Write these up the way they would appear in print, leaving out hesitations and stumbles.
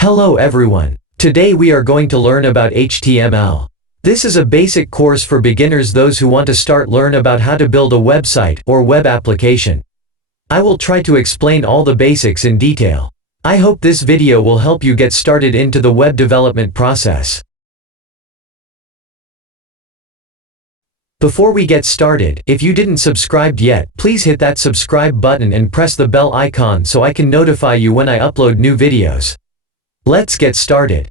Hello everyone. Today we are going to learn about HTML. This is a basic course for beginners, those who want to start learn about how to build a website or web application. I will try to explain all the basics in detail. I hope this video will help you get started into the web development process. Before we get started, if you didn't subscribe yet, please hit that subscribe button and press the bell icon so I can notify you when I upload new videos. Let's get started.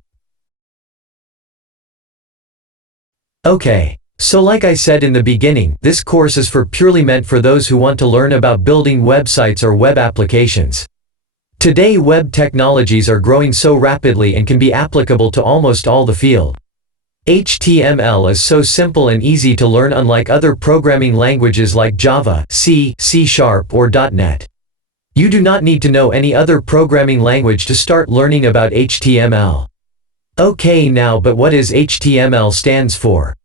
Okay, so like I said in the beginning, this course is purely meant for those who want to learn about building websites or web applications. Today web technologies are growing so rapidly and can be applicable to almost all the field. HTML is so simple and easy to learn, unlike other programming languages like Java, C, C# or .NET. You do not need to know any other programming language to start learning about HTML. Okay, now but what is HTML stands for?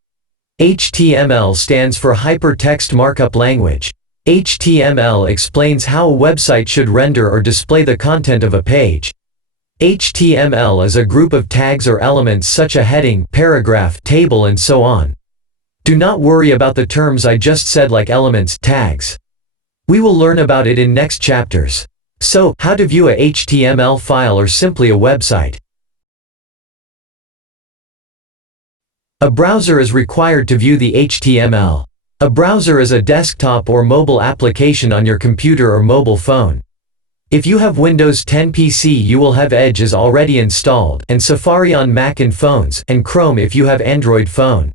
HTML stands for Hypertext Markup Language. HTML explains how a website should render or display the content of a page. HTML is a group of tags or elements such as a heading, paragraph, table and so on. Do not worry about the terms I just said like elements, tags. We will learn about it in next chapters. So, how to view a HTML file or simply a website. A browser is required to view the HTML. A browser is a desktop or mobile application on your computer or mobile phone. If you have Windows 10 PC, you will have Edge is already installed, and Safari on Mac and phones, and Chrome if you have Android phone.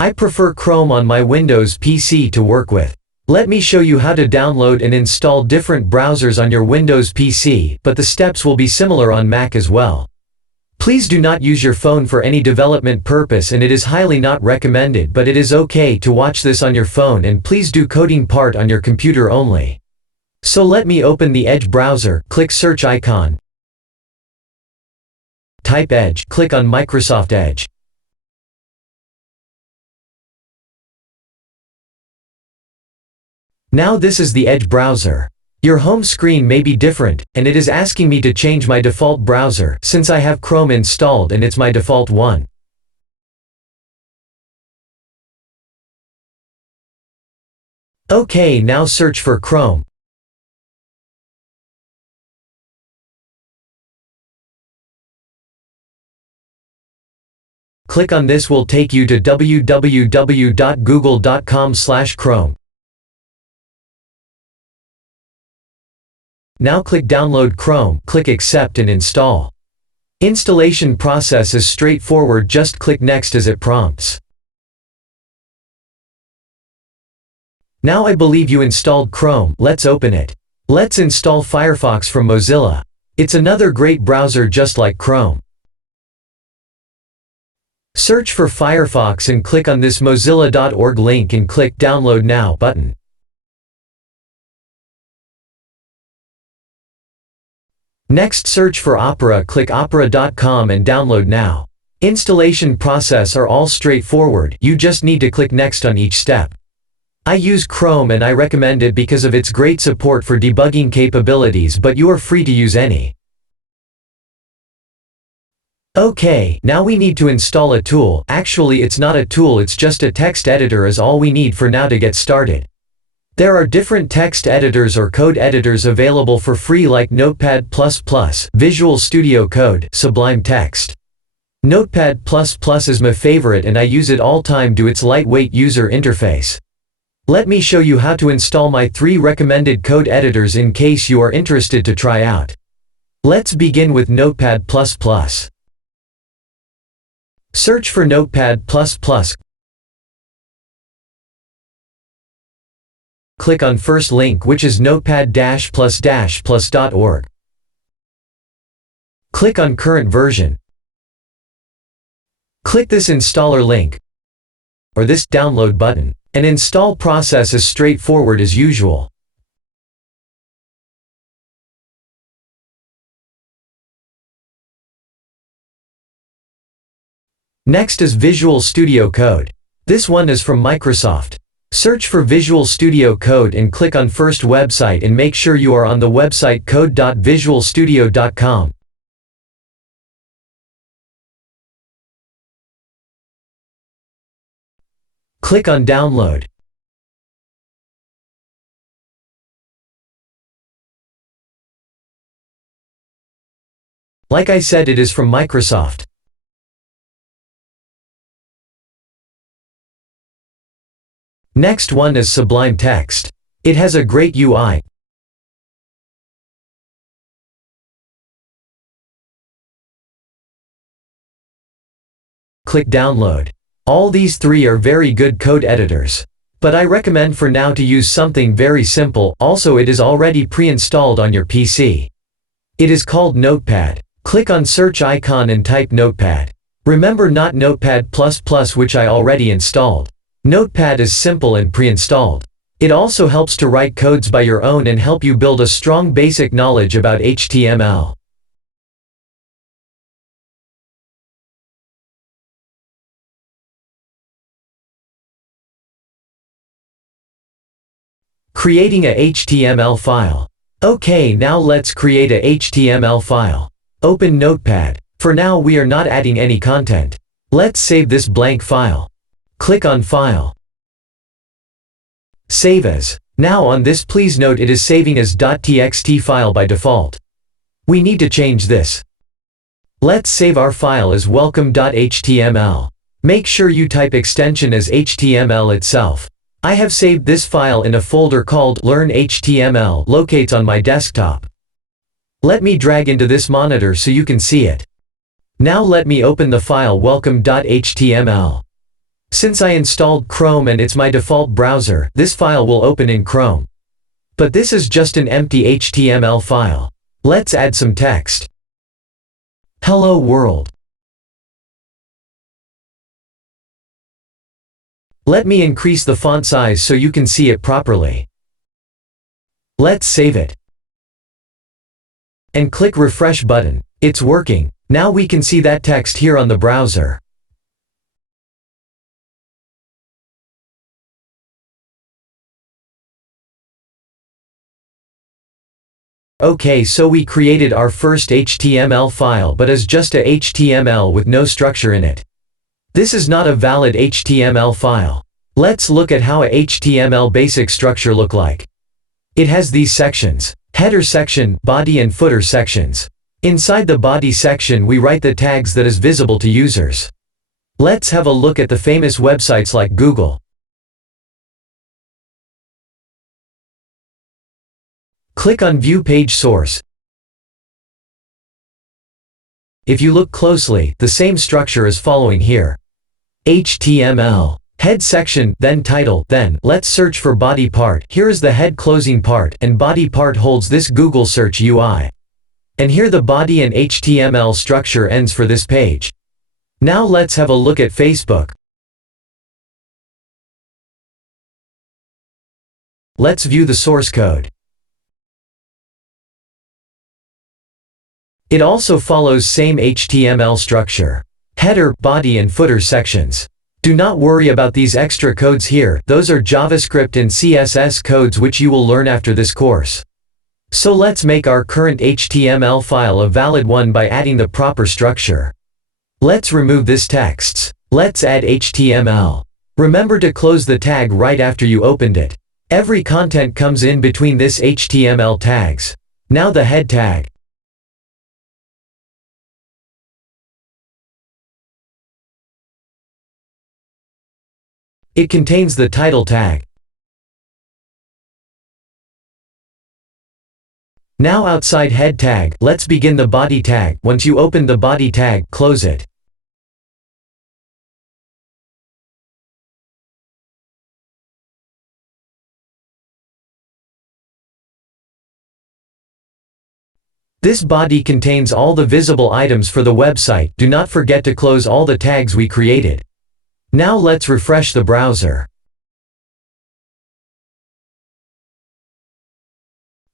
I prefer Chrome on my Windows PC to work with. Let me show you how to download and install different browsers on your Windows PC, but the steps will be similar on Mac as well. Please do not use your phone for any development purpose, and it is highly not recommended, but it is okay to watch this on your phone, and please do coding part on your computer only. So let me open the Edge browser, click search icon, type Edge, click on Microsoft Edge. Now this is the Edge browser. Your home screen may be different, and it is asking me to change my default browser, since I have Chrome installed and it's my default one. Okay, now search for Chrome. Click on this, will take you to www.google.com/Chrome. Now click download Chrome, click accept and install. Installation process is straightforward, just click next as it prompts. Now I believe you installed Chrome, let's open it. Let's install Firefox from Mozilla. It's another great browser just like Chrome. Search for Firefox and click on this mozilla.org link and click download now button. Next search for Opera, click opera.com and download now. Installation process are all straightforward, you just need to click next on each step. I use Chrome and I recommend it because of its great support for debugging capabilities, but you are free to use any. Okay, now we need to install a tool. Actually it's not a tool, it's just a text editor is all we need for now to get started. There are different text editors or code editors available for free like Notepad++, Visual Studio Code, Sublime Text. Notepad++ is my favorite and I use it all time due to its lightweight user interface. Let me show you how to install my 3 recommended code editors in case you are interested to try out. Let's begin with Notepad++. Search for Notepad++. Click on first link, which is notepad++.org. Click on current version. Click this installer link or this download button. An install process is straightforward as usual. Next is Visual Studio Code. This one is from Microsoft. Search for Visual Studio Code and click on first website and make sure you are on the website code.visualstudio.com. Click on Download. Like I said, it is from Microsoft. Next one is Sublime Text. It has a great UI. Click Download. All these three are very good code editors. But I recommend for now to use something very simple. Also, it is already pre-installed on your PC. It is called Notepad. Click on search icon and type Notepad. Remember, not Notepad++, which I already installed. Notepad is simple and pre-installed. It also helps to write codes by your own and help you build a strong basic knowledge about HTML. Creating a HTML file. Okay, now let's create a HTML file. Open Notepad. For now we are not adding any content. Let's save this blank file. Click on File. Save as. Now on this, please note it is saving as .txt file by default. We need to change this. Let's save our file as welcome.html. Make sure you type extension as HTML itself. I have saved this file in a folder called Learn HTML, locates on my desktop. Let me drag into this monitor so you can see it. Now let me open the file welcome.html. Since I installed Chrome and it's my default browser, this file will open in Chrome. But this is just an empty HTML file. Let's add some text. Hello world. Let me increase the font size so you can see it properly. Let's save it. And click refresh button. It's working. Now we can see that text here on the browser. Okay, so we created our first HTML file, but as just a HTML with no structure in it. This is not a valid HTML file. Let's look at how a HTML basic structure look like. It has these sections: header section, body and footer sections. Inside the body section we write the tags that is visible to users. Let's have a look at the famous websites like Google. Click on View Page Source. If you look closely, the same structure is following here. HTML. Head section, then title, then let's search for body part. Here is the head closing part, and body part holds this Google search UI. And here the body and HTML structure ends for this page. Now let's have a look at Facebook. Let's view the source code. It also follows same HTML structure. Header, body and footer sections. Do not worry about these extra codes here, those are JavaScript and CSS codes which you will learn after this course. So let's make our current HTML file a valid one by adding the proper structure. Let's remove this text. Let's add HTML. Remember to close the tag right after you opened it. Every content comes in between this HTML tags. Now the head tag. It contains the title tag. Now outside head tag, let's begin the body tag. Once you open the body tag, close it. This body contains all the visible items for the website. Do not forget to close all the tags we created. Now let's refresh the browser.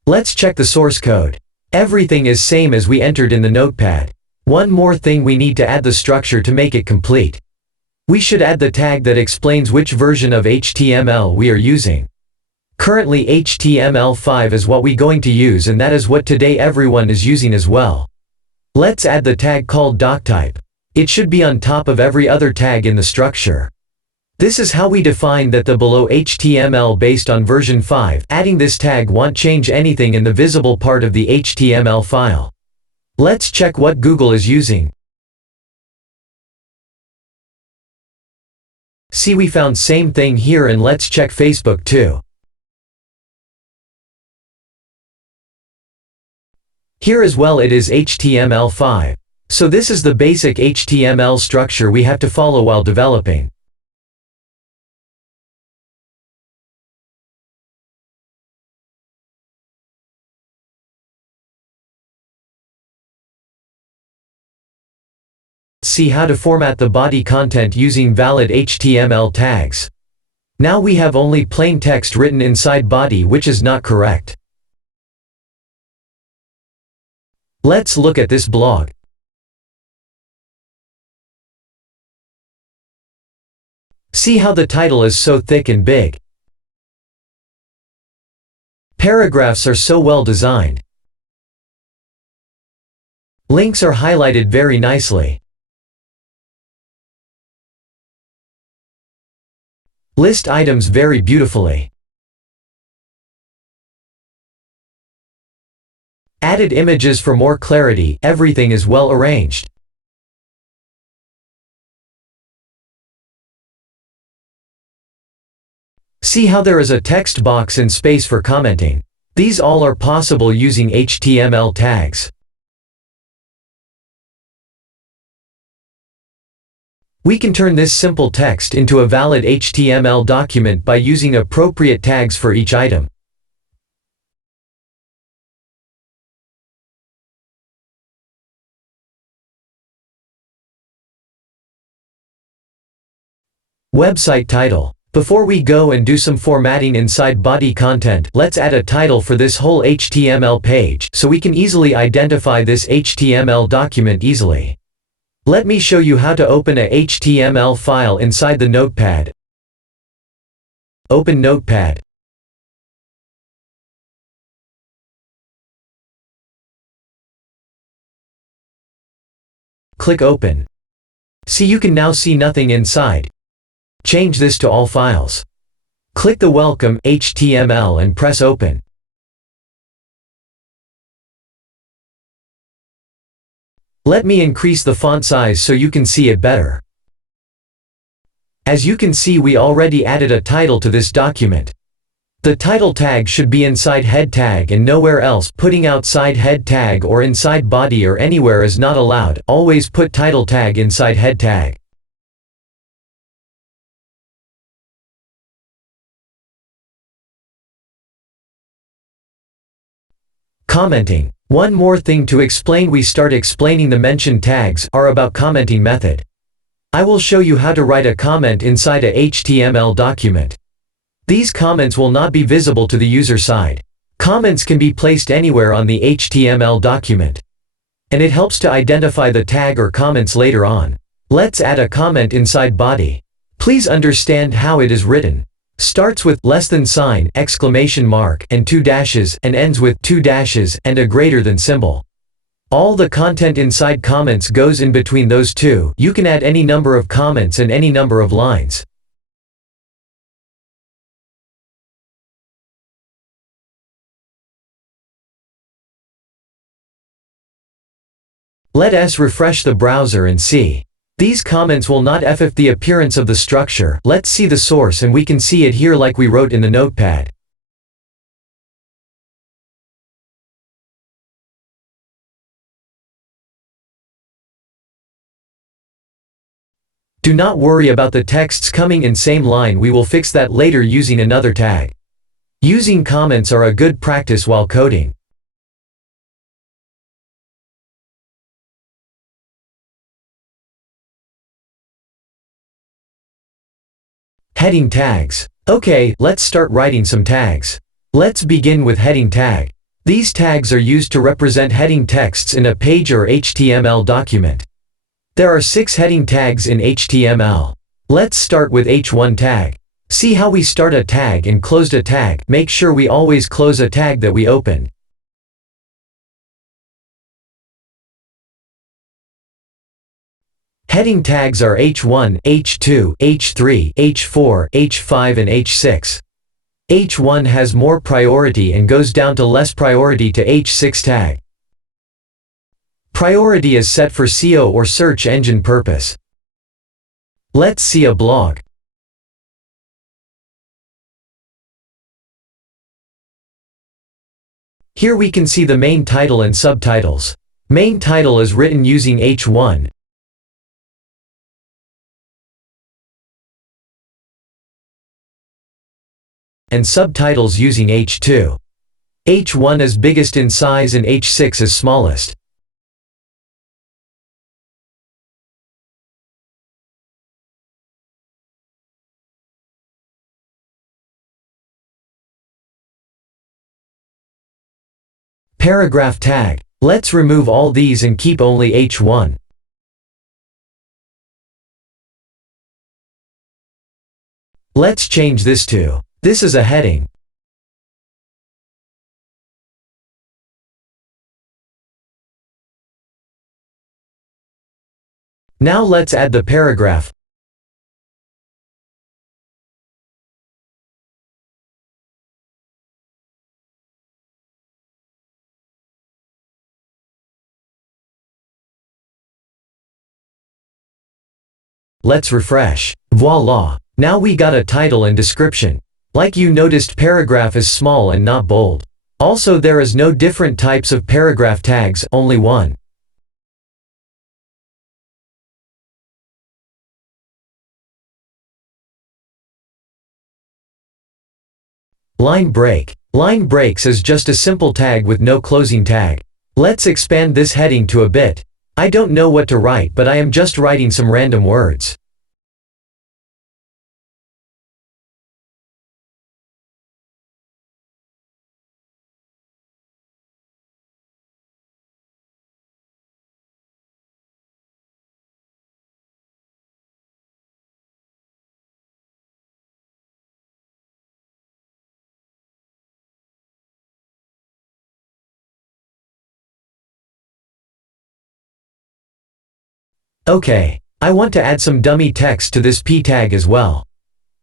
Let's check the source code. Everything is same as we entered in the notepad. One more thing, we need to add the structure to make it complete. We should add the tag that explains which version of HTML we are using. Currently HTML5 is what we're going to use, and that is what today everyone is using as well. Let's add the tag called doctype. It should be on top of every other tag in the structure. This is how we define that the below HTML based on version 5. Adding this tag won't change anything in the visible part of the HTML file. Let's check what Google is using. See, we found same thing here, and let's check Facebook too. Here as well it is HTML5. So this is the basic HTML structure we have to follow while developing. See how to format the body content using valid HTML tags. Now we have only plain text written inside body, which is not correct. Let's look at this blog. See how the title is so thick and big. Paragraphs are so well designed. Links are highlighted very nicely. List items very beautifully. Added images for more clarity. Everything is well arranged. See how there is a text box and space for commenting. These all are possible using HTML tags. We can turn this simple text into a valid HTML document by using appropriate tags for each item. Website title. Before we go and do some formatting inside body content, let's add a title for this whole HTML page so we can easily identify this HTML document easily. Let me show you how to open a HTML file inside the Notepad. Open Notepad. Click Open. See, you can now see nothing inside. Change this to all files. Click the Welcome HTML and press Open. Let me increase the font size so you can see it better. As you can see, we already added a title to this document. The title tag should be inside head tag and nowhere else. Putting outside head tag or inside body or anywhere is not allowed. Always put title tag inside head tag. Commenting. One more thing to explain. We start explaining the mentioned tags are about commenting method. I will show you how to write a comment inside a HTML document. These comments will not be visible to the user side. Comments can be placed anywhere on the HTML document. And it helps to identify the tag or comments later on. Let's add a comment inside body. Please understand how it is written. Starts with !sign, exclamation mark, and 2 dashes, and ends with 2 dashes, and a greater than symbol. All the content inside comments goes in between those two. You can add any number of comments and any number of lines. Let us refresh the browser and see. These comments will not affect the appearance of the structure. Let's see the source and we can see it here like we wrote in the notepad. Do not worry about the texts coming in same line. We will fix that later using another tag. Using comments are a good practice while coding. Heading tags. Okay, let's start writing some tags. Let's begin with heading tag. These tags are used to represent heading texts in a page or HTML document. There are 6 heading tags in HTML. Let's start with H1 tag. See how we start a tag and closed a tag. Make sure we always close a tag that we opened. Heading tags are H1, H2, H3, H4, H5 and H6. H1 has more priority and goes down to less priority to H6 tag. Priority is set for SEO or search engine purpose. Let's see a blog. Here we can see the main title and subtitles. Main title is written using H1. And subtitles using H2. H1 is biggest in size and H6 is smallest. Paragraph tag. Let's remove all these and keep only H1. Let's change this to, this is a heading. Now let's add the paragraph. Let's refresh. Voila! Now we got a title and description. Like you noticed, paragraph is small and not bold. Also, there is no different types of paragraph tags, only one. Line break. Line breaks is just a simple tag with no closing tag. Let's expand this heading to a bit. I don't know what to write, but I am just writing some random words. Okay, I want to add some dummy text to this p tag as well.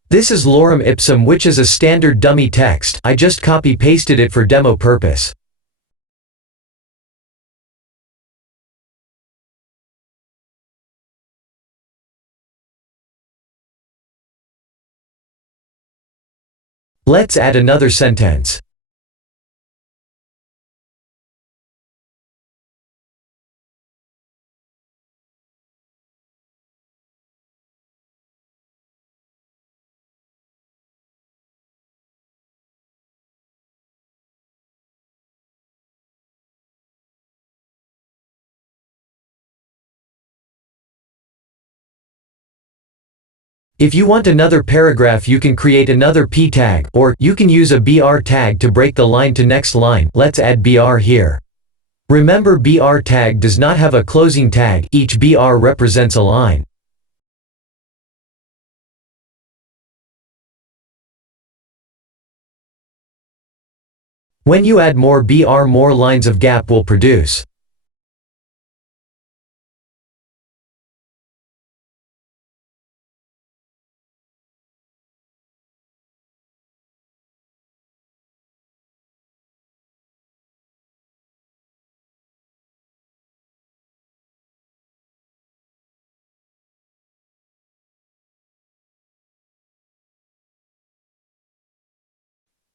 This is lorem ipsum, which is a standard dummy text. I just copy-pasted it for demo purpose. Let's add another sentence. If you want another paragraph, you can create another p tag, or you can use a br tag to break the line to next line. Let's add br here. Remember, br tag does not have a closing tag. Each br represents a line. When you add more br, more lines of gap will produce.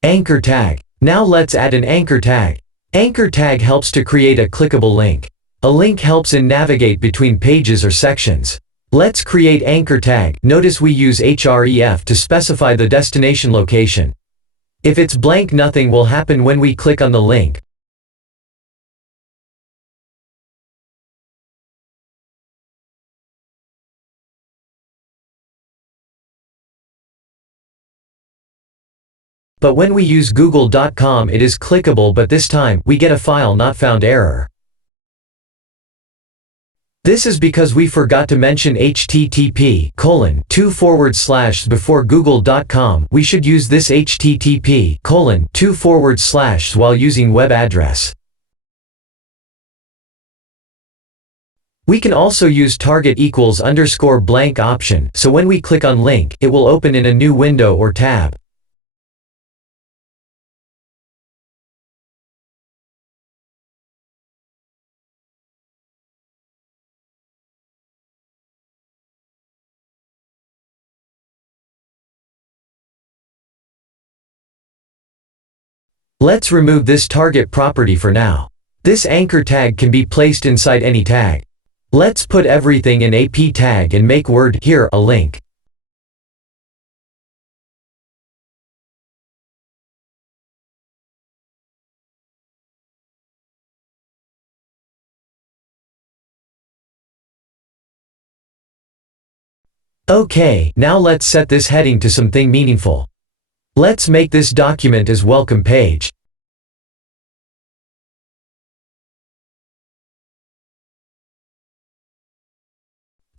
Anchor tag. Now let's add an anchor tag. Anchor tag helps to create a clickable link. A link helps in navigate between pages or sections. Let's create anchor tag. Notice we use href to specify the destination location. If it's blank, nothing will happen when we click on the link. But when we use google.com, it is clickable, but this time, we get a file not found error. This is because we forgot to mention http:// before google.com. We should use this http:// while using web address. We can also use target equals underscore blank option, so when we click on link, it will open in a new window or tab. Let's remove this target property for now. This anchor tag can be placed inside any tag. Let's put everything in a p tag and make word here a link. Okay, now let's set this heading to something meaningful. Let's make this document as welcome page.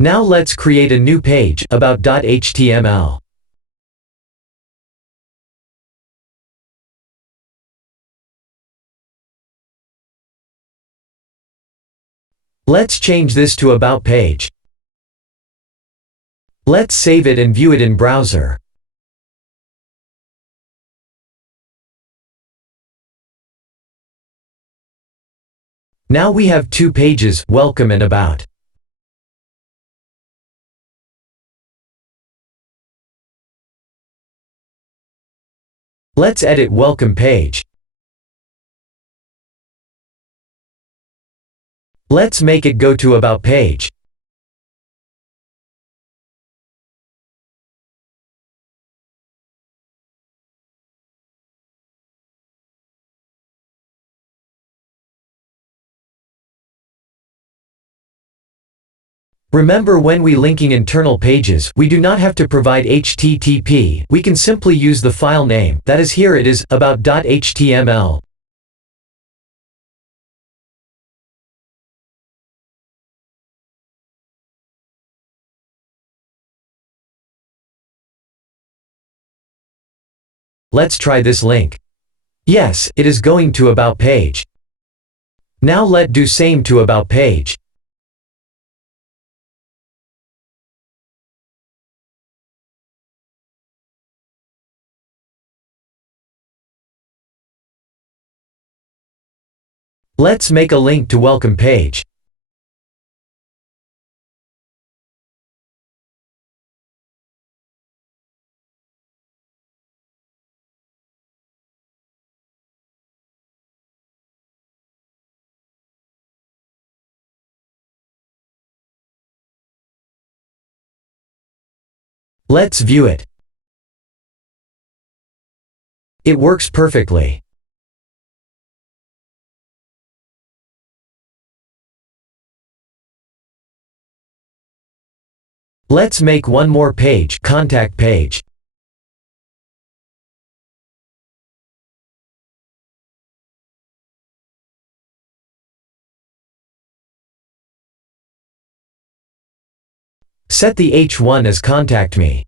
Now let's create a new page, about.html. Let's change this to about page. Let's save it and view it in browser. Now we have two pages, welcome and about. Let's edit welcome page. Let's make it go to about page. Remember, when we linking internal pages, we do not have to provide HTTP, we can simply use the file name, that is here it is, about.html. Let's try this link. Yes, it is going to about page. Now let do same to about page. Let's make a link to welcome page. Let's view it. It works perfectly. Let's make one more page, contact page. Set the H1 as contact me.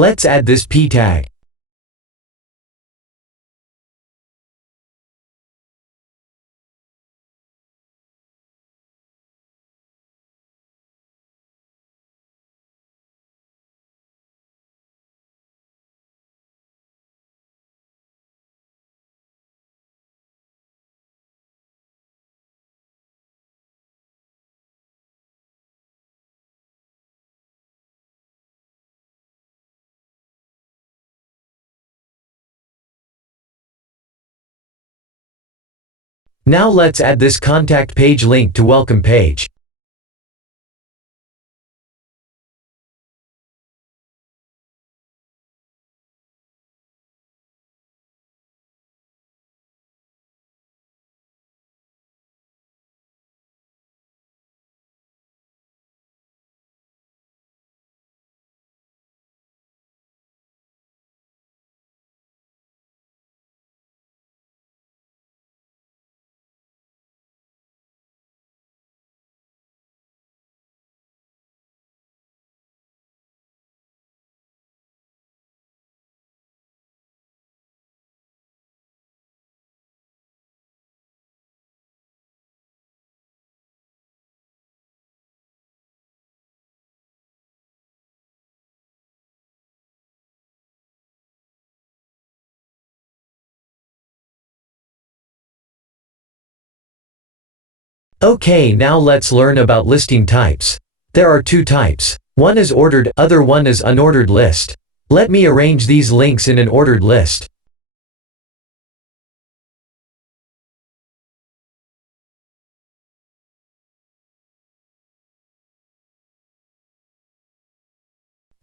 Let's add this p tag. Now let's add this contact page link to welcome page. Okay, now let's learn about listing types. There are two types. One is ordered, other one is unordered list. Let me arrange these links in an ordered list.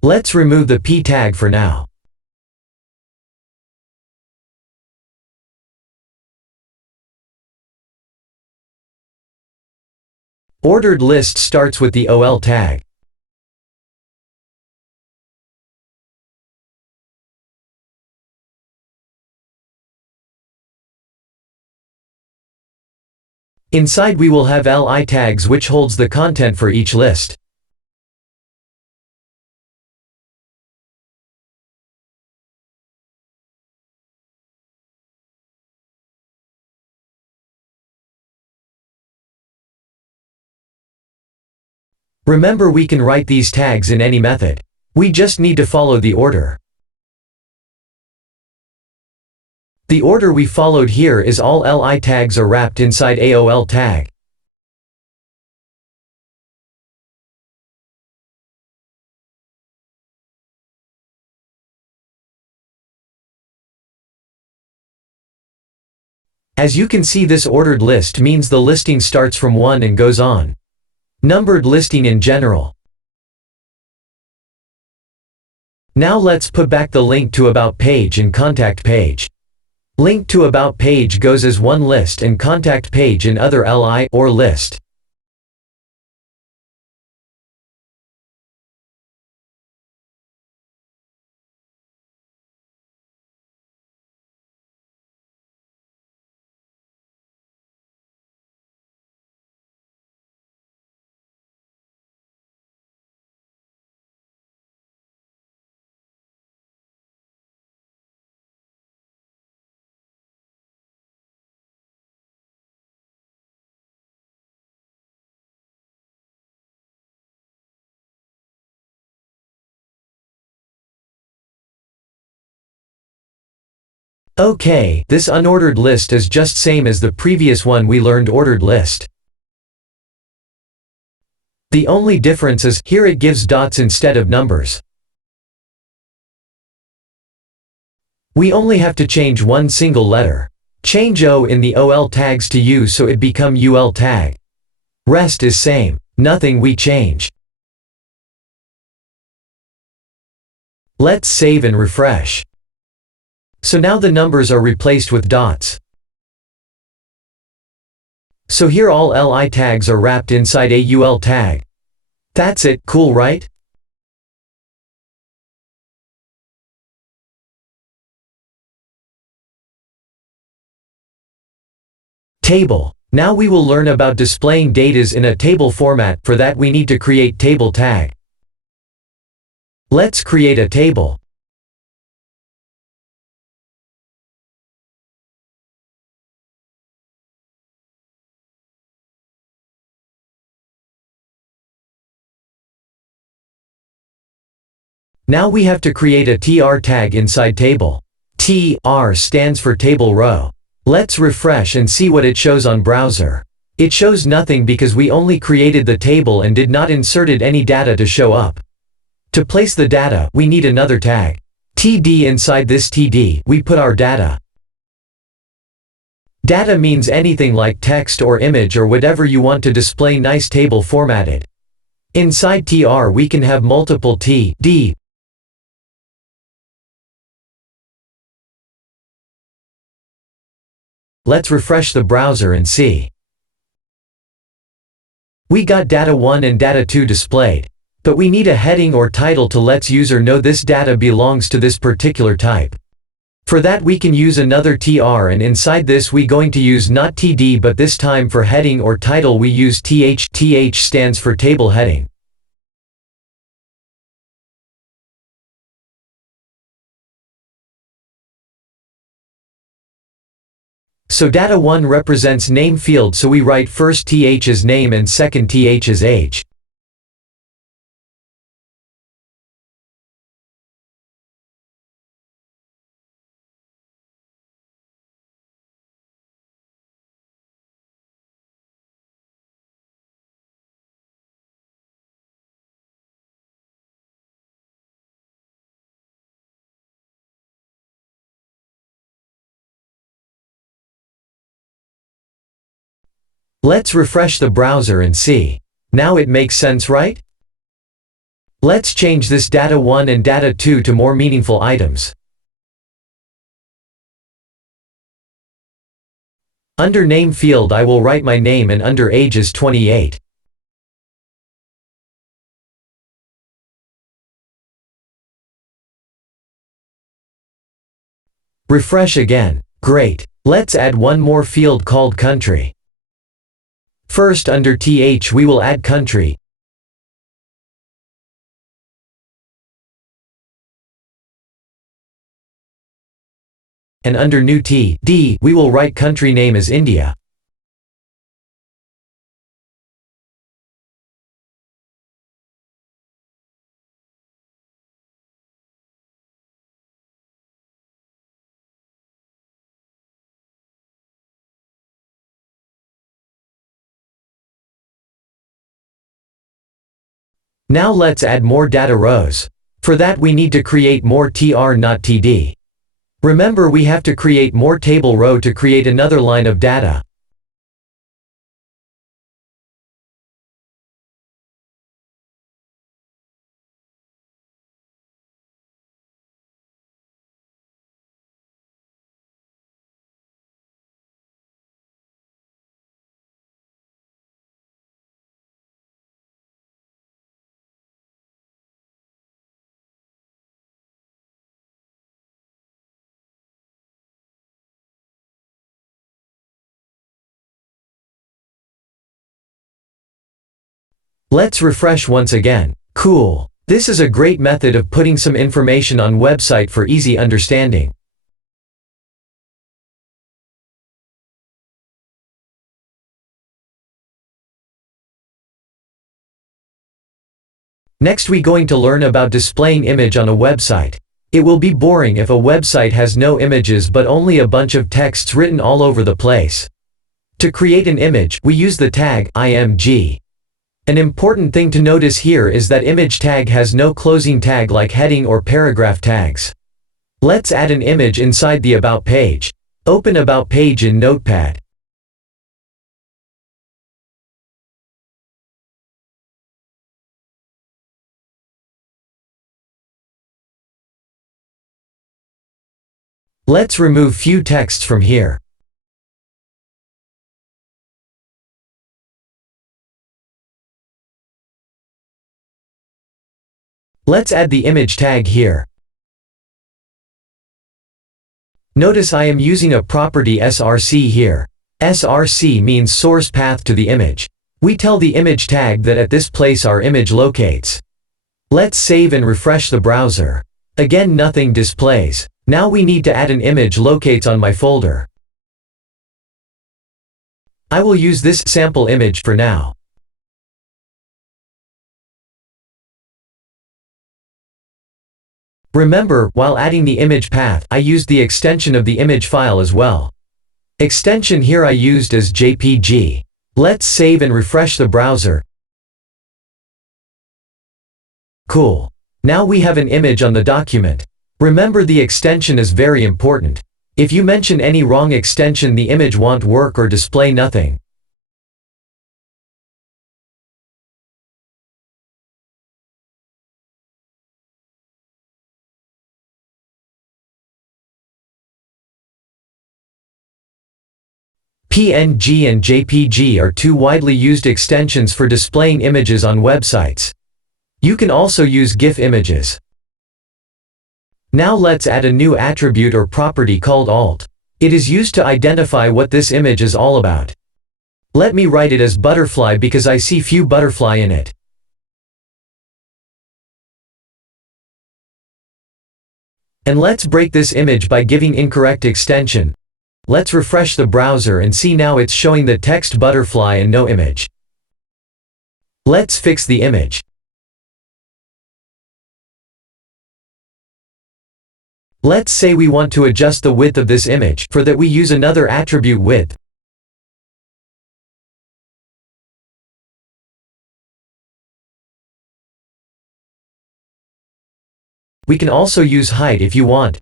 Let's remove the P tag for now. Ordered list starts with the OL tag. Inside we will have LI tags which holds the content for each list. Remember, we can write these tags in any method. We just need to follow the order. The order we followed here is all LI tags are wrapped inside AOL tag. As you can see, this ordered list means the listing starts from 1 and goes on. Numbered listing in general. Now let's put back the link to About page and Contact page. Link to About page goes as one list and Contact page in other LI or list. Okay, this unordered list is just same as the previous one we learned ordered list. The only difference is, here it gives dots instead of numbers. We only have to change one single letter. Change O in the OL tags to U so it become UL tag. Rest is same. Nothing we change. Let's save and refresh. So now the numbers are replaced with dots. So here all LI tags are wrapped inside a UL tag. That's it, cool, right? Table. Now we will learn about displaying datas in a table format. For that we need to create table tag. Let's create a table. Now we have to create a TR tag inside table. TR stands for table row. Let's refresh and see what it shows on browser. It shows nothing because we only created the table and did not inserted any data to show up. To place the data, we need another tag. TD. Inside this TD, we put our data. Data means anything like text or image or whatever you want to display nice table formatted. Inside TR we can have multiple TD. Let's refresh the browser and see. We got data 1 and data 2 displayed. But we need a heading or title to let user know this data belongs to this particular type. For that we can use another TR, and inside this we going to use not TD, but this time for heading or title we use TH. TH stands for table heading. So data 1 represents name field, so we write first TH as name and second TH as age. Let's refresh the browser and see. Now it makes sense, right? Let's change this data 1 and data 2 to more meaningful items. Under name field I will write my name and under age is 28. Refresh again. Great. Let's add one more field called country. First under TH we will add country. And under new TD we will write country name as India. Now let's add more data rows. For that we need to create more TR not TD. Remember we have to create more table row to create another line of data. Let's refresh once again. Cool. This is a great method of putting some information on website for easy understanding. Next we going to learn about displaying image on a website. It will be boring if a website has no images but only a bunch of texts written all over the place. To create an image, we use the tag img. An important thing to notice here is that image tag has no closing tag like heading or paragraph tags. Let's add an image inside the About page. Open About page in Notepad. Let's remove few texts from here. Let's add the image tag here. Notice I am using a property src here. Src means source path to the image. We tell the image tag that at this place our image locates. Let's save and refresh the browser. Again nothing displays. Now we need to add an image locates on my folder. I will use this sample image for now. Remember, while adding the image path, I used the extension of the image file as well. Extension here I used as JPG. Let's save and refresh the browser. Cool. Now we have an image on the document. Remember the extension is very important. If you mention any wrong extension the image won't work or display nothing. PNG and JPG are two widely used extensions for displaying images on websites. You can also use GIF images. Now let's add a new attribute or property called alt. It is used to identify what this image is all about. Let me write it as butterfly because I see few butterfly in it. And let's break this image by giving incorrect extension. Let's refresh the browser and see now it's showing the text butterfly and no image. Let's fix the image. Let's say we want to adjust the width of this image. For that we use another attribute width. We can also use height if you want.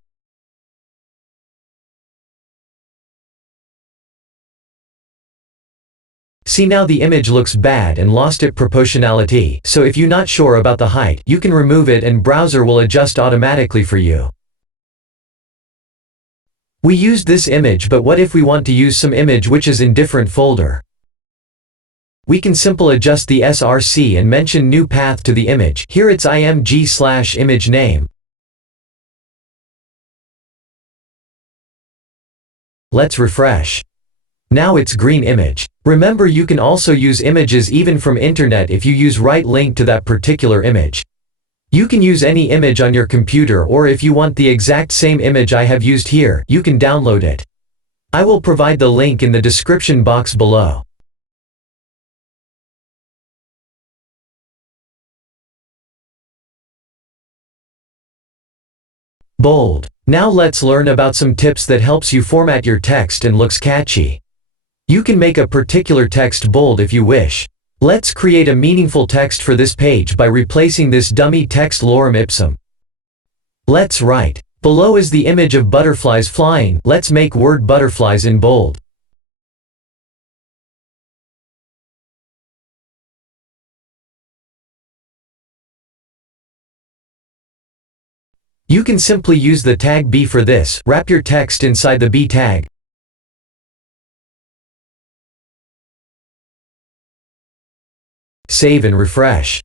See, now the image looks bad and lost its proportionality, so if you're not sure about the height, you can remove it and browser will adjust automatically for you. We used this image, but what if we want to use some image which is in different folder? We can simply adjust the src and mention new path to the image. Here it's img/image name. Let's refresh. Now it's green image. Remember, you can also use images even from internet if you use right link to that particular image. You can use any image on your computer, or if you want the exact same image I have used here, you can download it. I will provide the link in the description box below. Bold. Now let's learn about some tips that helps you format your text and looks catchy. You can make a particular text bold if you wish. Let's create a meaningful text for this page by replacing this dummy text lorem ipsum. Let's write. Below is the image of butterflies flying. Let's make word butterflies in bold. You can simply use the tag B for this. Wrap your text inside the B tag. Save and refresh.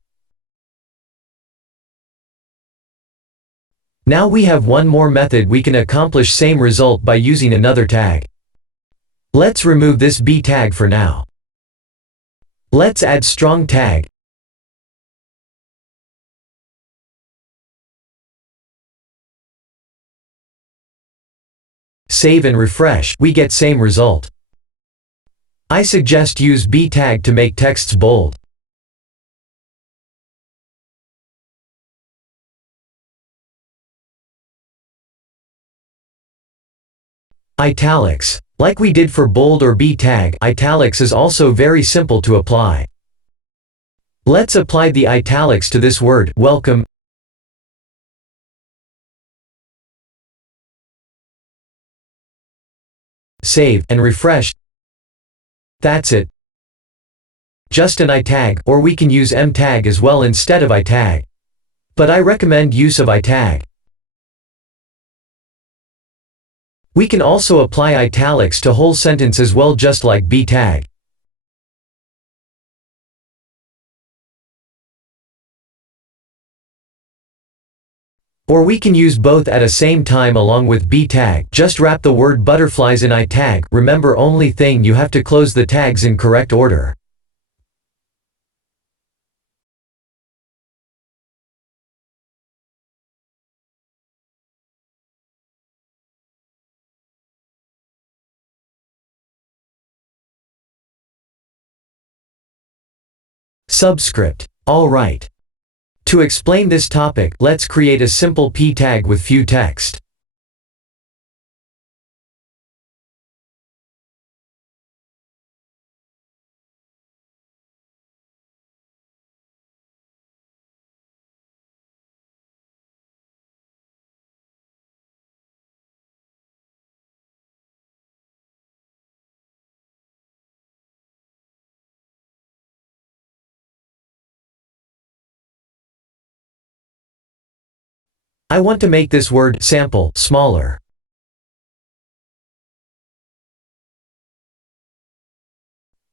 Now we have one more method we can accomplish same result by using another tag. Let's remove this B tag for now. Let's add strong tag. Save and refresh. We get same result. I suggest use B tag to make texts bold. Italics. Like we did for bold or B tag, italics is also very simple to apply. Let's apply the italics to this word, welcome. Save and refresh. That's it. Just an itag, or we can use M tag as well instead of itag. But I recommend use of itag. We can also apply italics to whole sentence as well, just like B tag. Or we can use both at a same time along with B tag. Just wrap the word butterflies in itag. Remember, only thing you have to close the tags in correct order. Subscript. Alright. To explain this topic, let's create a simple P tag with few text. I want to make this word sample smaller.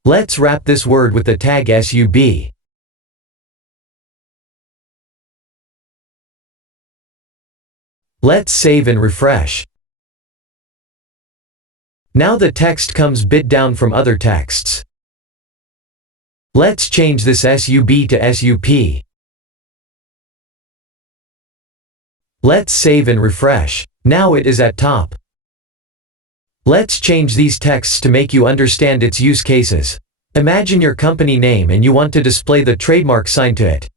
Let's wrap this word with the tag sub. Let's save and refresh. Now the text comes bit down from other texts. Let's change this sub to sup. Let's save and refresh. Now it is at top. Let's change these texts to make you understand its use cases. Imagine your company name and you want to display the trademark sign to it.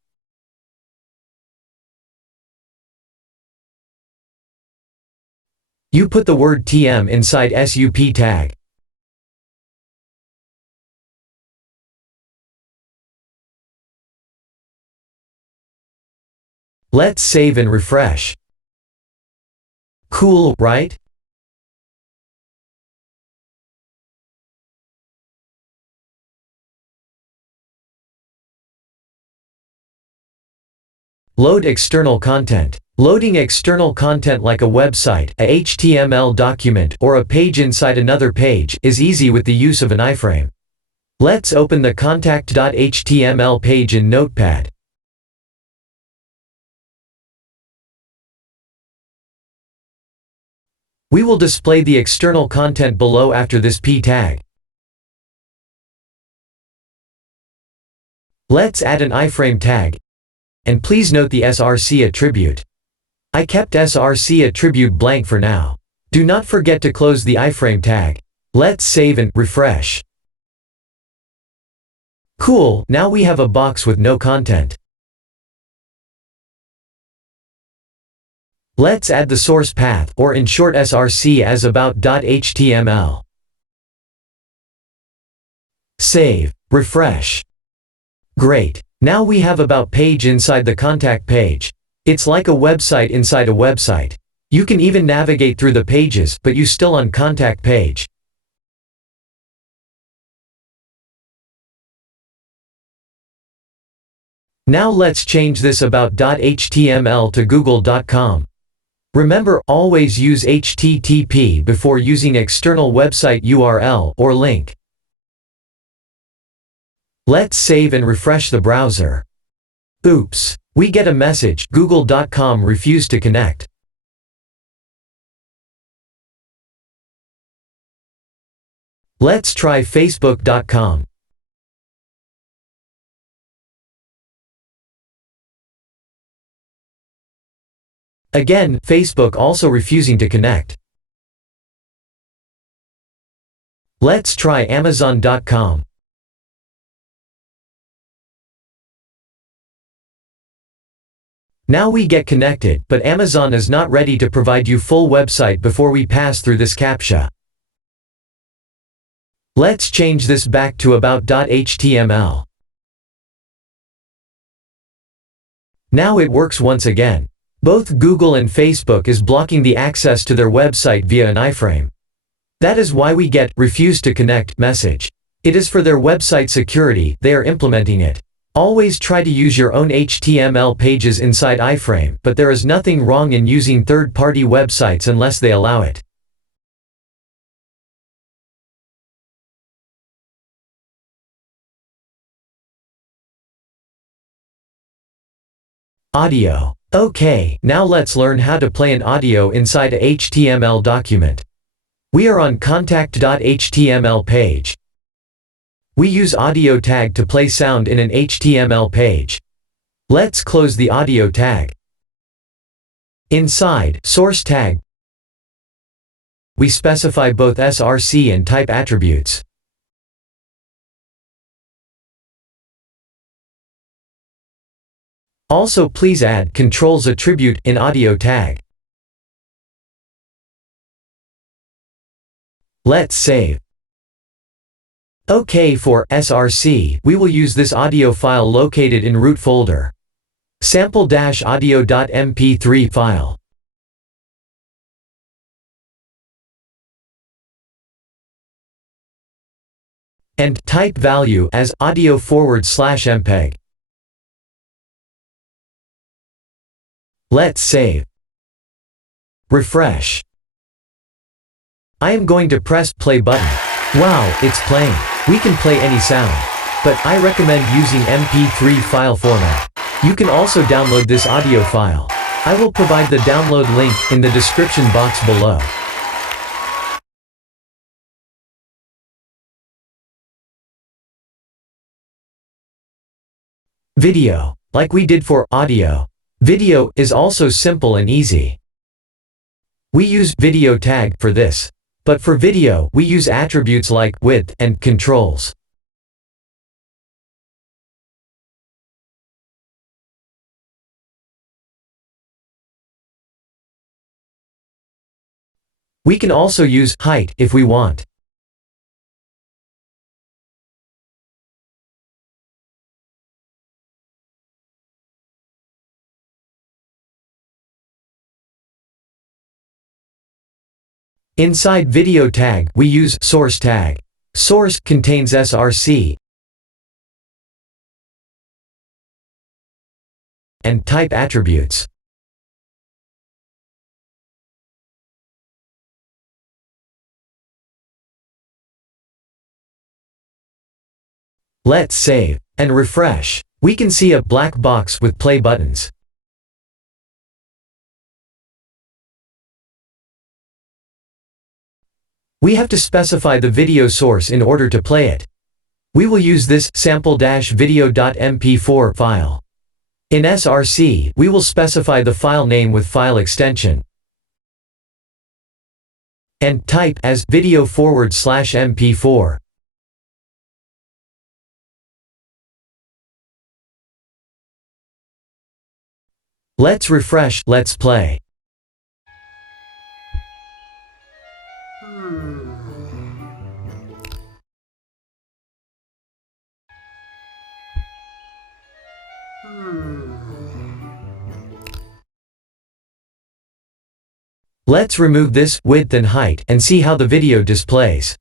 You put the word TM inside SUP tag. Let's save and refresh. Cool, right? Load external content. Loading external content like a website, a HTML document, or a page inside another page is easy with the use of an iframe. Let's open the contact.html page in Notepad. We will display the external content below after this p tag. Let's add an iframe tag, and please note the src attribute. I kept src attribute blank for now. Do not forget to close the iframe tag. Let's save and refresh. Cool, now we have a box with no content. Let's add the source path, or in short src, as about.html. Save, refresh. Great. Now we have about page inside the contact page. It's like a website inside a website. You can even navigate through the pages, but you still on contact page. Now let's change this about.html to google.com. Remember, always use HTTP before using external website URL or link. Let's save and refresh the browser. Oops. We get a message, google.com refused to connect. Let's try facebook.com. Again, Facebook also refusing to connect. Let's try amazon.com. Now we get connected, but Amazon is not ready to provide you full website before we pass through this CAPTCHA. Let's change this back to about.html. Now it works once again. Both Google and Facebook is blocking the access to their website via an iframe. That is why we get refuse to connect message. It is for their website security, they are implementing it. Always try to use your own HTML pages inside iframe, but there is nothing wrong in using third-party websites unless they allow it. Audio. Okay, now let's learn how to play an audio inside a HTML document. We are on contact.html page. We use audio tag to play sound in an HTML page. Let's close the audio tag. Inside source tag, we specify both src and type attributes. Also, please add controls attribute in audio tag. Let's save. OK, for src, we will use this audio file located in root folder. sample-audio.mp3 file. And type value as audio/mpeg. Let's save. Refresh. I am going to press play button. Wow, it's playing. We can play any sound. But I recommend using MP3 file format. You can also download this audio file. I will provide the download link in the description box below. Video. Like we did for audio, video is also simple and easy. We use video tag for this. But for video, we use attributes like width and controls. We can also use height if we want. Inside video tag, we use source tag. Source contains src. and type attributes. Let's save and refresh. We can see a black box with play buttons. We have to specify the video source in order to play it. We will use this sample-video.mp4 file. In src, we will specify the file name with file extension and type as video/mp4. Let's refresh, let's play. Let's remove this width and height and see how the video displays.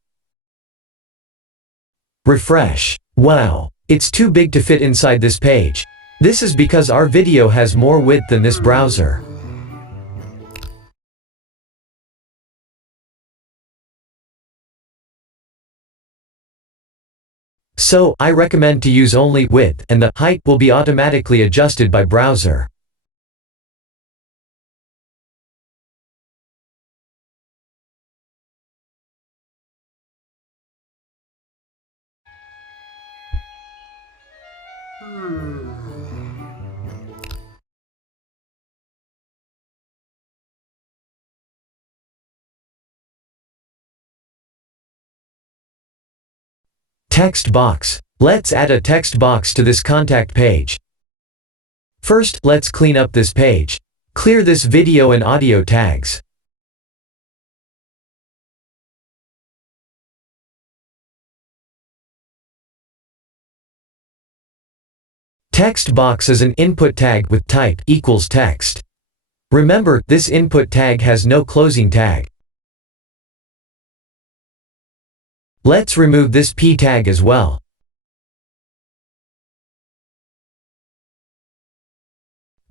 Refresh. Wow, it's too big to fit inside this page. This is because our video has more width than this browser. So, I recommend to use only width, and the height will be automatically adjusted by browser. Text box. Let's add a text box to this contact page. First, let's clean up this page. Clear this video and audio tags. Text box is an input tag with type equals text. Remember, this input tag has no closing tag. Let's remove this p tag as well.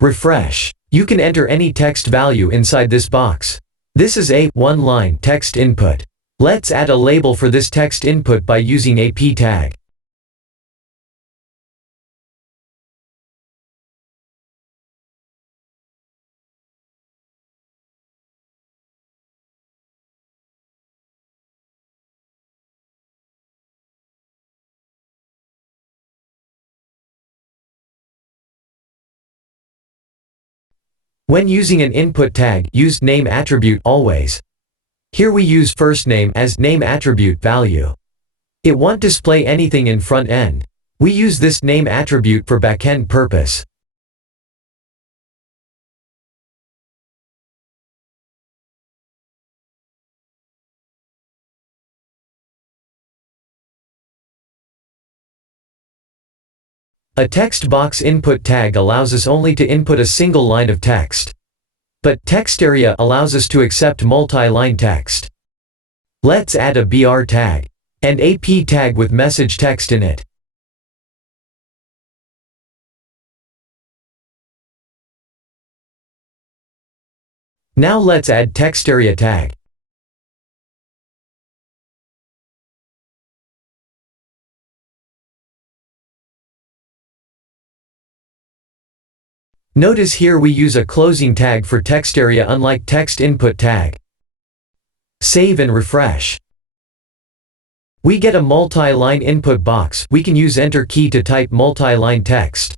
Refresh. You can enter any text value inside this box. This is a one-line text input. Let's add a label for this text input by using a p tag. When using an input tag, use name attribute always. Here we use first name as name attribute value. It won't display anything in front end. We use this name attribute for backend purpose. A text box input tag allows us only to input a single line of text. But text area allows us to accept multi-line text. Let's add a BR tag and a P tag with message text in it. Now let's add text area tag. Notice here we use a closing tag for text area unlike text input tag. Save and refresh. We get a multi-line input box. We can use Enter key to type multi-line text.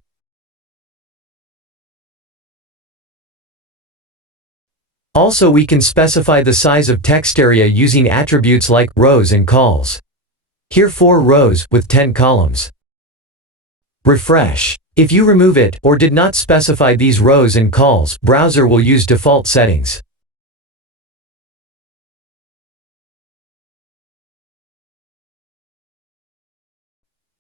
Also, we can specify the size of text area using attributes like rows and cols. Here 4 rows with 10 columns. Refresh. If you remove it or did not specify these rows and cols, browser will use default settings.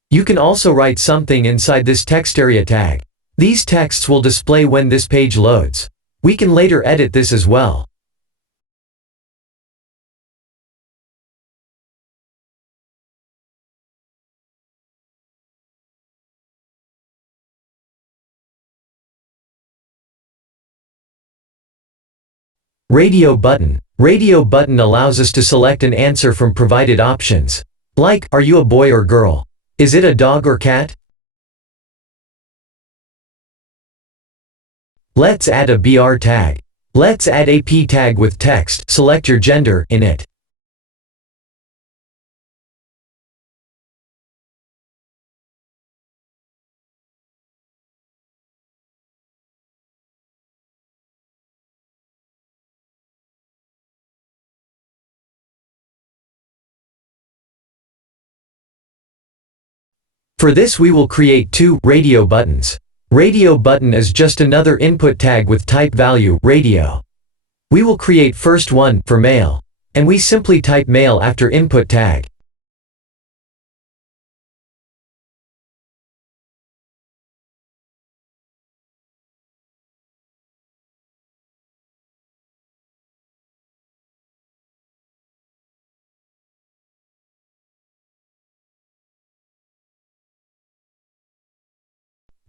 You can also write something inside this text area tag. These texts will display when this page loads. We can later edit this as well. Radio button. Radio button allows us to select an answer from provided options. Like, are you a boy or girl? Is it a dog or cat? Let's add a BR tag. Let's add a P tag with text, select your gender, in it. For this we will create two radio buttons. Radio button is just another input tag with type value radio. We will create first one for male, and we simply type male after input tag.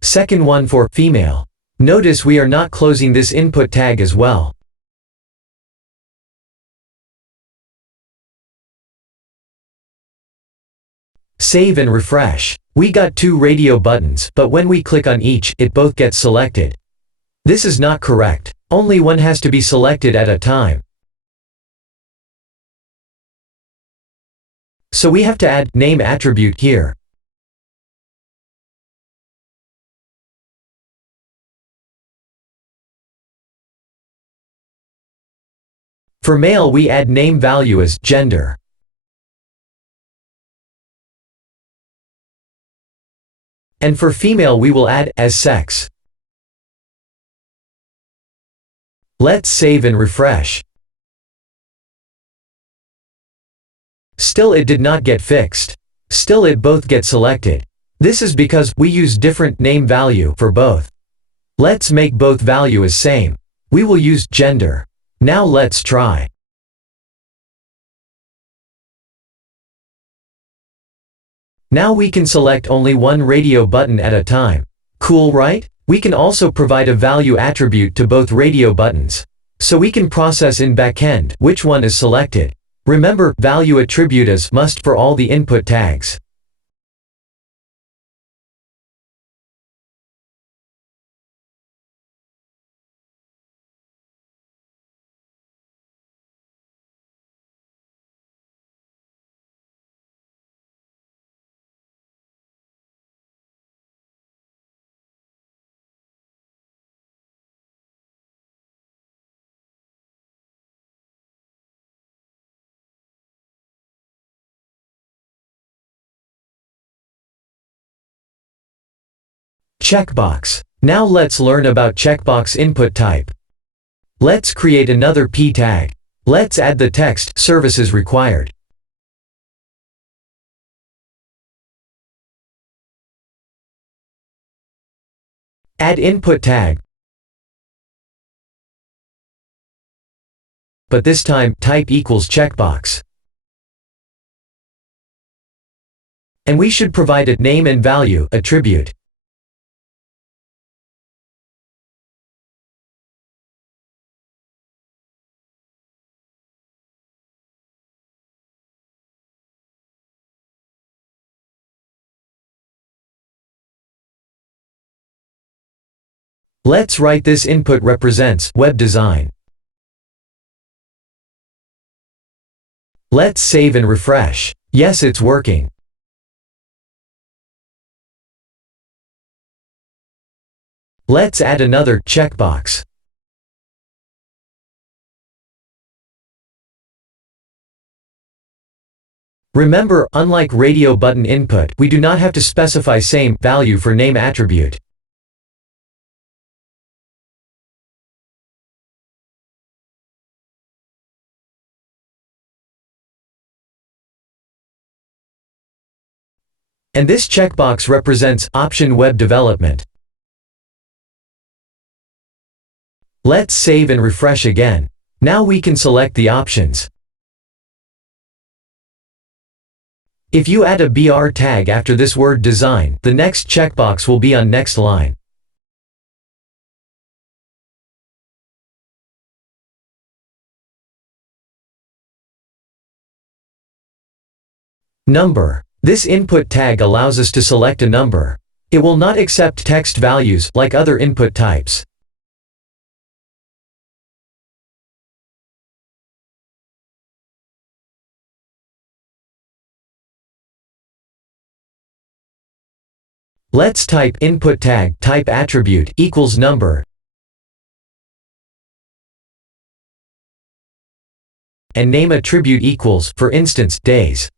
Second one for female. Notice we are not closing this input tag as well. Save and refresh. We got two radio buttons, but when we click on each, it both gets selected. This is not correct. Only one has to be selected at a time. So we have to add name attribute here. For male we add name value as gender. And for female we will add as sex. Let's save and refresh. Still it did not get fixed. Still it both get selected. This is because we use different name value for both. Let's make both value as same. We will use gender. Now let's try. Now we can select only one radio button at a time. Cool, right? We can also provide a value attribute to both radio buttons. So we can process in backend which one is selected. Remember, value attribute is must for all the input tags. Checkbox. Now let's learn about checkbox input type. Let's create another P tag. Let's add the text services required. Add input tag. But this time type equals checkbox. And we should provide a name and value attribute. Let's write this input represents web design. Let's save and refresh. Yes, it's working. Let's add another checkbox. Remember, unlike radio button input, we do not have to specify same value for name attribute. And this checkbox represents option web development. Let's save and refresh again. Now we can select the options. If you add a BR tag after this word design, the next checkbox will be on next line. Number. This input tag allows us to select a number. It will not accept text values like other input types. Let's type input tag type attribute equals number and name attribute equals, for instance, days.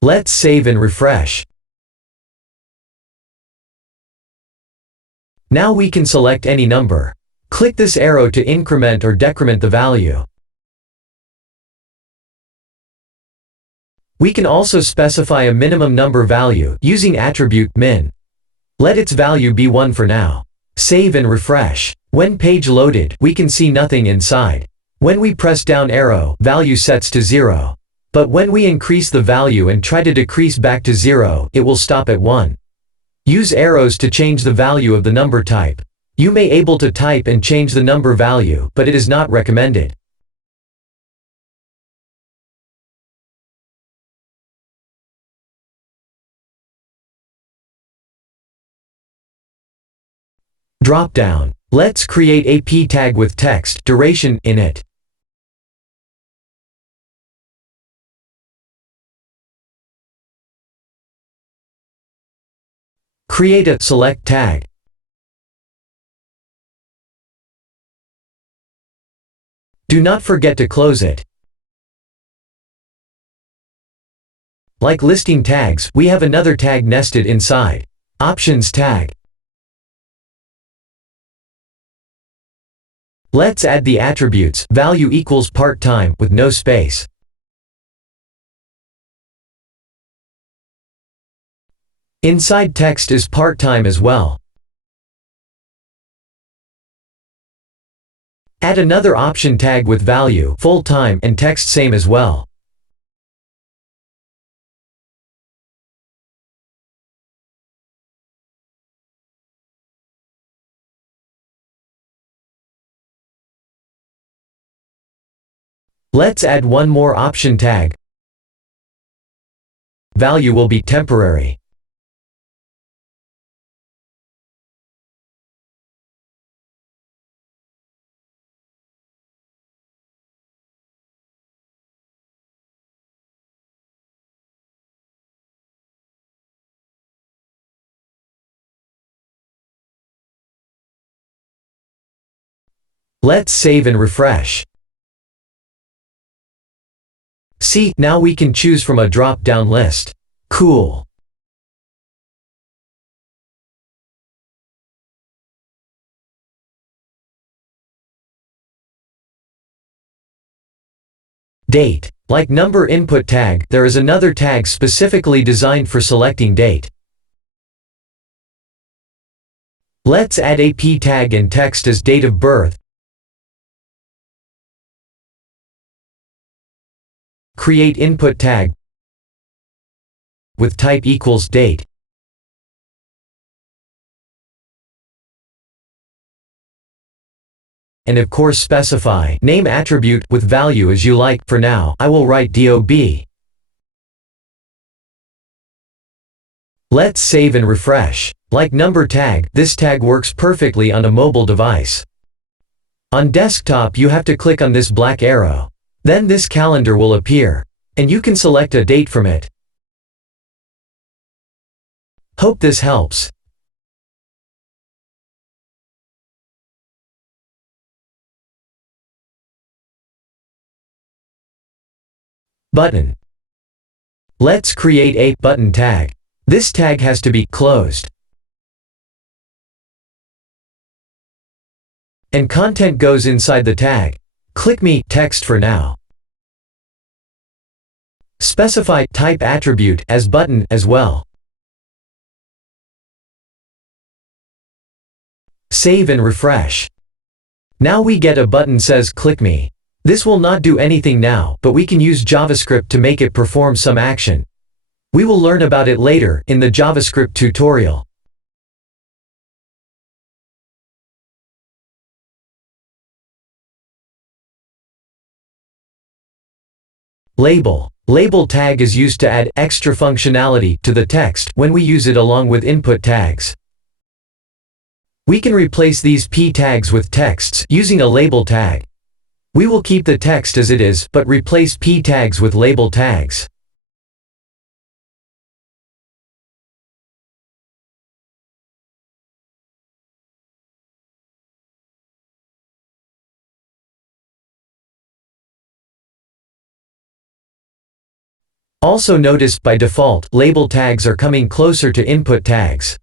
Let's save and refresh. Now we can select any number. Click this arrow to increment or decrement the value. We can also specify a minimum number value using attribute min. Let its value be 1 for now. Save and refresh. When page loaded, we can see nothing inside. When we press down arrow, value sets to 0. But when we increase the value and try to decrease back to 0, it will stop at 1. Use arrows to change the value of the number type. You may able to type and change the number value, but it is not recommended. Drop down. Let's create a p tag with text duration in it. Create a select tag. Do not forget to close it. Like listing tags, we have another tag nested inside. Options tag. Let's add the attributes value equals part-time with no space. Inside text is part-time as well. Add another option tag with value full-time and text same as well. Let's add one more option tag. Value will be temporary. Let's save and refresh. See, now we can choose from a drop-down list. Cool. Date. Like number input tag, there is another tag specifically designed for selecting date. Let's add a p tag and text as date of birth. Create input tag with type equals date. And of course specify name attribute with value as you like. For now, I will write DOB. Let's save and refresh. Like number tag, this tag works perfectly on a mobile device. On desktop you have to click on this black arrow. Then this calendar will appear, and you can select a date from it. Hope this helps. Button. Let's create a button tag. This tag has to be closed. And content goes inside the tag. Click me text for now. Specify type attribute as button as well. Save and refresh. Now we get a button says click me. This will not do anything now, but we can use JavaScript to make it perform some action. We will learn about it later in the JavaScript tutorial. Label. Label tag is used to add extra functionality to the text when we use it along with input tags. We can replace these p tags with texts using a label tag. We will keep the text as it is, but replace p tags with label tags. Also notice, by default, label tags are coming closer to input tags.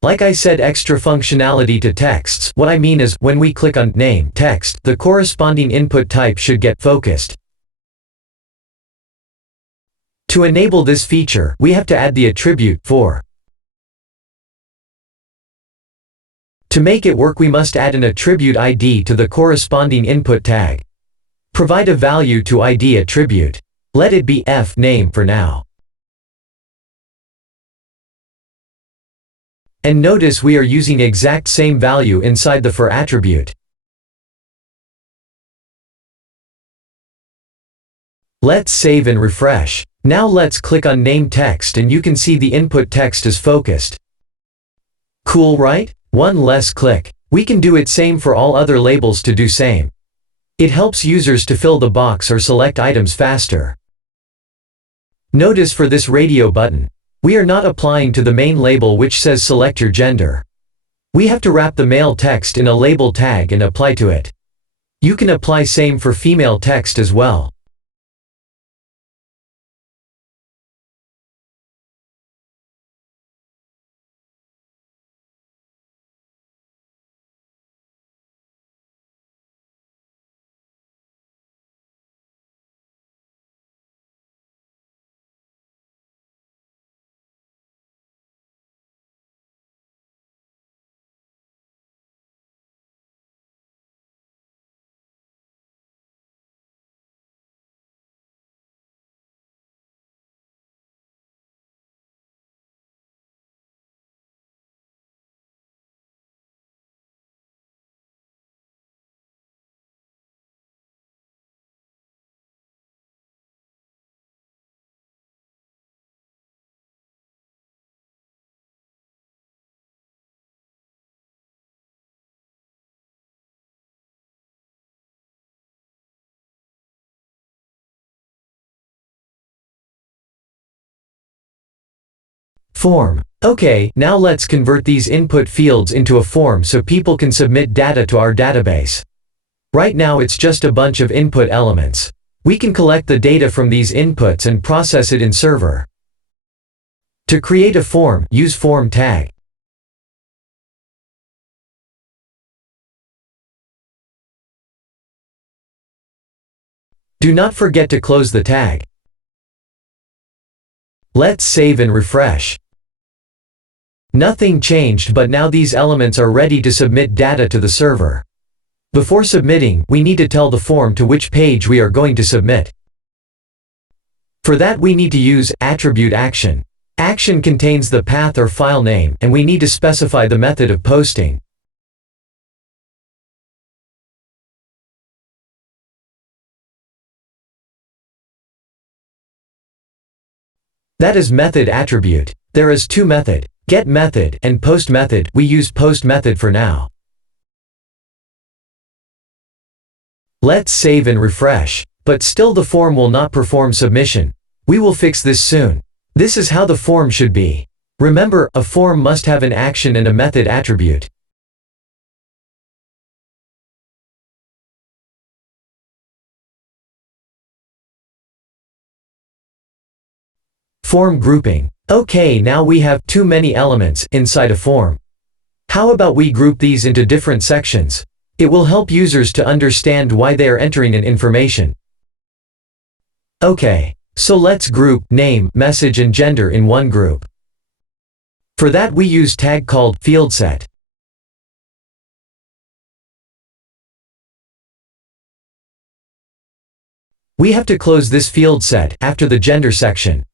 Like I said, extra functionality to texts. What I mean is, when we click on name text, the corresponding input type should get focused. To enable this feature, we have to add the attribute for. To make it work, we must add an attribute ID to the corresponding input tag. Provide a value to ID attribute. Let it be name for now. And notice we are using exact same value inside the for attribute. Let's save and refresh. Now let's click on name text and you can see the input text is focused. Cool, right? One less click. We can do it same for all other labels to do same. It helps users to fill the box or select items faster. Notice for this radio button, we are not applying to the main label which says select your gender. We have to wrap the male text in a label tag and apply to it. You can apply same for female text as well. Form. Okay, now let's convert these input fields into a form so people can submit data to our database. Right now it's just a bunch of input elements. We can collect the data from these inputs and process it in server. To create a form, use form tag. Do not forget to close the tag. Let's save and refresh. Nothing changed, but now these elements are ready to submit data to the server. Before submitting, we need to tell the form to which page we are going to submit. For that we need to use attribute action. Action contains the path or file name, and we need to specify the method of posting. That is method attribute. There is two method, get method and post method. We use post method for now. Let's save and refresh. But still the form will not perform submission. We will fix this soon. This is how the form should be. Remember, a form must have an action and a method attribute. Form grouping. Okay, now we have too many elements inside a form. How about we group these into different sections? It will help users to understand why they are entering in information. Okay, so let's group name, message and gender in one group. For that we use tag called fieldSet. We have to close this fieldSet after the gender section.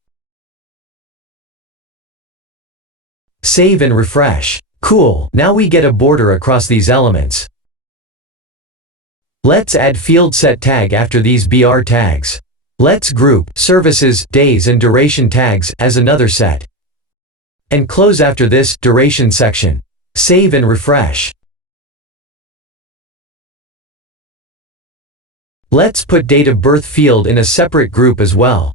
Save and refresh. Cool, now we get a border across these elements. Let's add fieldSet tag after these BR tags. Let's group services, days and duration tags as another set. And close after this duration section. Save and refresh. Let's put date of birth field in a separate group as well.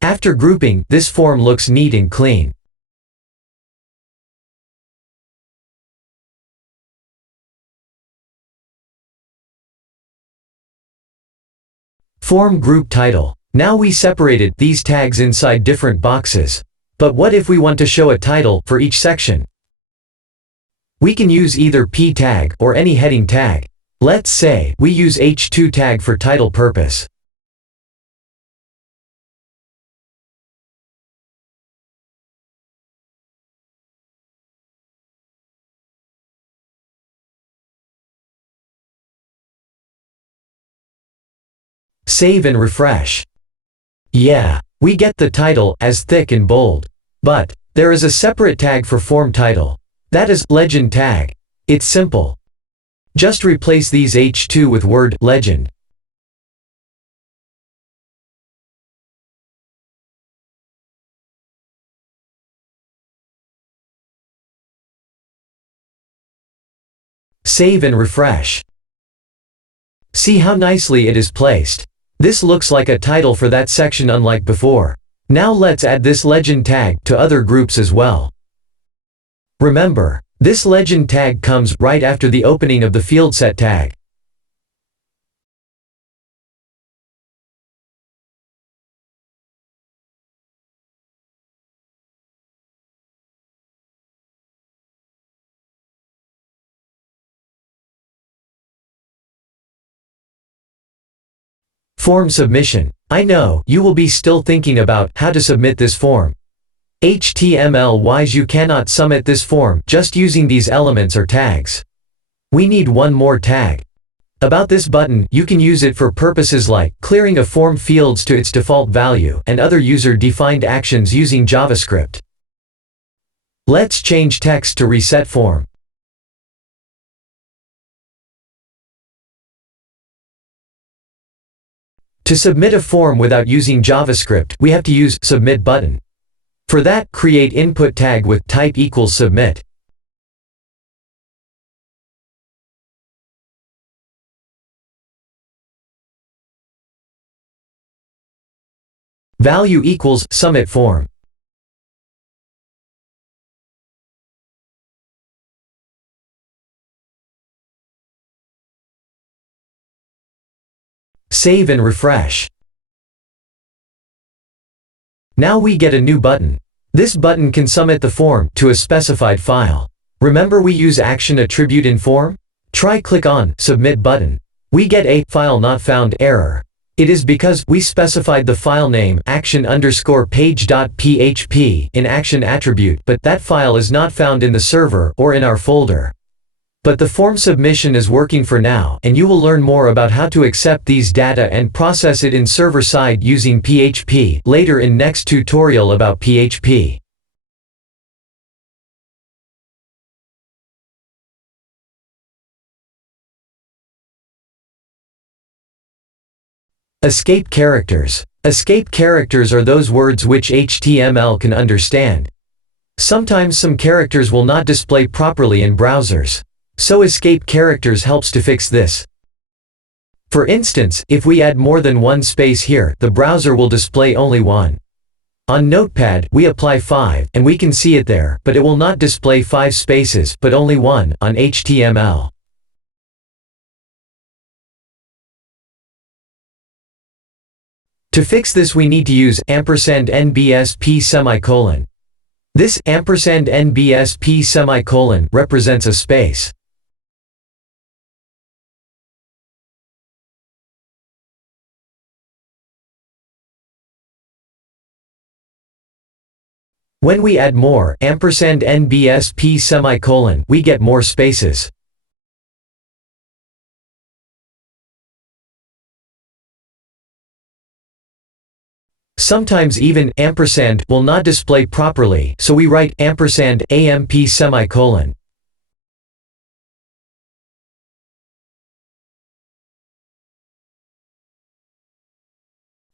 After grouping, this form looks neat and clean. Form group title. Now we separated these tags inside different boxes. But what if we want to show a title for each section? We can use either P tag or any heading tag. Let's say we use H2 tag for title purpose. Save and refresh. Yeah, we get the title as thick and bold. But there is a separate tag for form title. That is legend tag. It's simple. Just replace these H2 with word legend. Save and refresh. See how nicely it is placed. This looks like a title for that section unlike before. Now let's add this legend tag to other groups as well. Remember, this legend tag comes right after the opening of the field set tag. Form submission. I know you will be still thinking about how to submit this form. HTML-wise you cannot submit this form just using these elements or tags. We need one more tag. About this button, you can use it for purposes like clearing a form fields to its default value and other user-defined actions using JavaScript. Let's change text to reset form. To submit a form without using JavaScript, we have to use submit button. For that, create input tag with type equals submit. Value equals submit form. Save and refresh. Now we get a new button. This button can submit the form to a specified file. Remember we use action attribute in form? Try click on submit button. We get a file not found error. It is because we specified the file name action_page.php in action attribute, but that file is not found in the server or in our folder. But the form submission is working for now, and you will learn more about how to accept these data and process it in server side using PHP later in next tutorial about PHP. Escape characters. Escape characters are those words which HTML can understand. Sometimes some characters will not display properly in browsers. So escape characters helps to fix this. For instance, if we add more than one space here, the browser will display only one. On Notepad, we apply 5, and we can see it there, but it will not display 5 spaces, but only one, on HTML. To fix this we need to use &NBSP:. This &NBSP:, represents a space. When we add more &NBSP:, we get more spaces. Sometimes even ampersand will not display properly, so we write ampersand amp semicolon.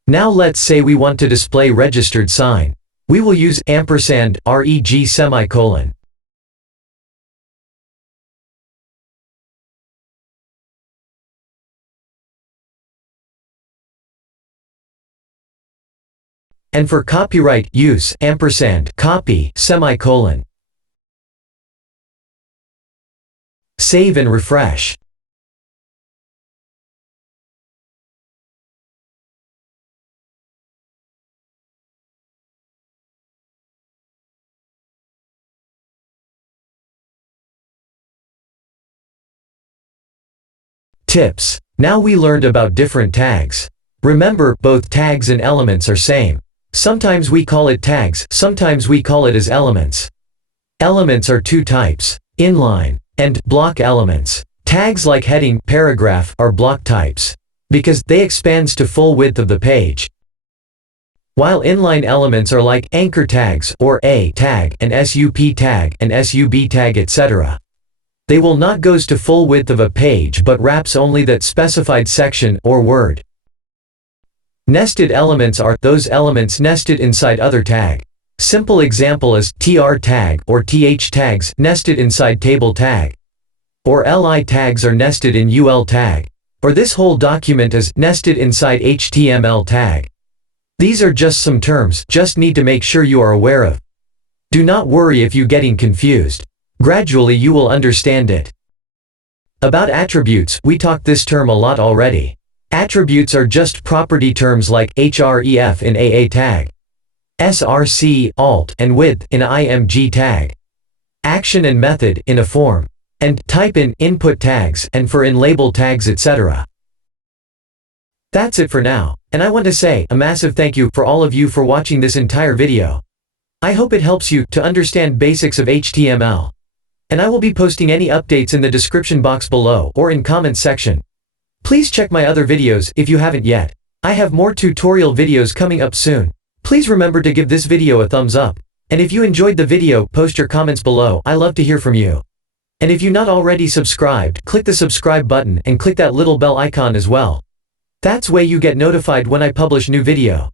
Now let's say we want to display registered sign. We will use ampersand reg semicolon. And for copyright use ampersand copy semicolon. Save and refresh. Tips. Now we learned about different tags. Remember, both tags and elements are same. Sometimes we call it tags, sometimes we call it as elements. Elements are two types, inline and block elements. Tags like heading, paragraph are block types because they expands to full width of the page. While inline elements are like anchor tags or a tag and sup tag and sub tag etc. They will not goes to full width of a page but wraps only that specified section or word. Nested elements are those elements nested inside other tag. Simple example is tr tag or th tags nested inside table tag. Or li tags are nested in ul tag. Or this whole document is nested inside html tag. These are just some terms, just need to make sure you are aware of. Do not worry if you getting confused. Gradually you will understand it. About attributes, we talked this term a lot already. Attributes are just property terms like href in AA tag, src, alt, and width in img tag, action and method in a form, and type in input tags and for in label tags etc. That's it for now, and I want to say a massive thank you for all of you for watching this entire video. I hope it helps you to understand basics of HTML. And I will be posting any updates in the description box below or in comments section. Please check my other videos if you haven't yet. I have more tutorial videos coming up soon. Please remember to give this video a thumbs up. And if you enjoyed the video, post your comments below. I love to hear from you. And if you're not already subscribed, click the subscribe button and click that little bell icon as well. That's way you get notified when I publish new video.